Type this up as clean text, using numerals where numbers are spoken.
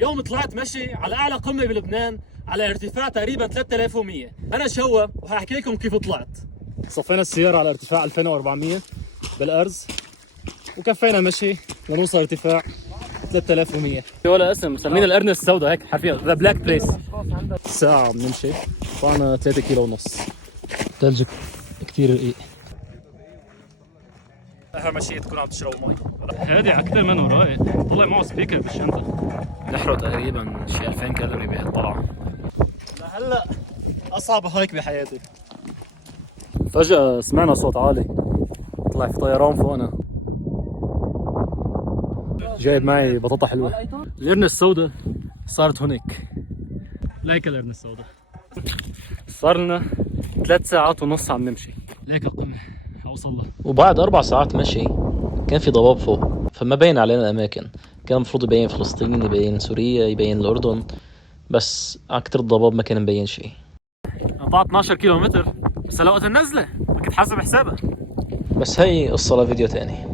اليوم طلعت مشي على اعلى قمه بلبنان على ارتفاع تقريبا 3100. انا شوى وهحكي لكم كيف طلعت. صفينا السيارة على ارتفاع 2400 بالارز وكفينا مشي لنوصل ارتفاع 3100. في ولا اسم مسمين القرنة السوداء هيك حرفيا ذا بلاك بليس. ساعة بنمشي طلعنا 3 كيلو ونص. ثلج كثير رقيق. اخر مشي تكون عم تشربوا مي. هادي اكثر منه رايق. طلع معه سبيكر بالشنطة. نحرق تقريبا شي 2000 كالوري بهالطلعة. لهلا اصعب هايك بحياتي. فجأة سمعنا صوت عالي، طلع في طيران فوقنا. جايب معي بطاطا حلوة. القرنة السوداء صارت هناك. ليك القرنة السوداء. صار لنا 3 ساعات ونص عم نمشي. ليك القمة حوصل لها. وبعد 4 ساعات مشي كان في ضباب فوق، فما بين علينا الأماكن. كان المفروض يبين فلسطين، يبين سوريا، يبين الأردن، بس على كتر الضباب ما كان مبين شيء. قطعت 12 كيلو متر بس لوقت النزلة ما كنت حاسب حسابها. بس هي قصة لفيديو تاني.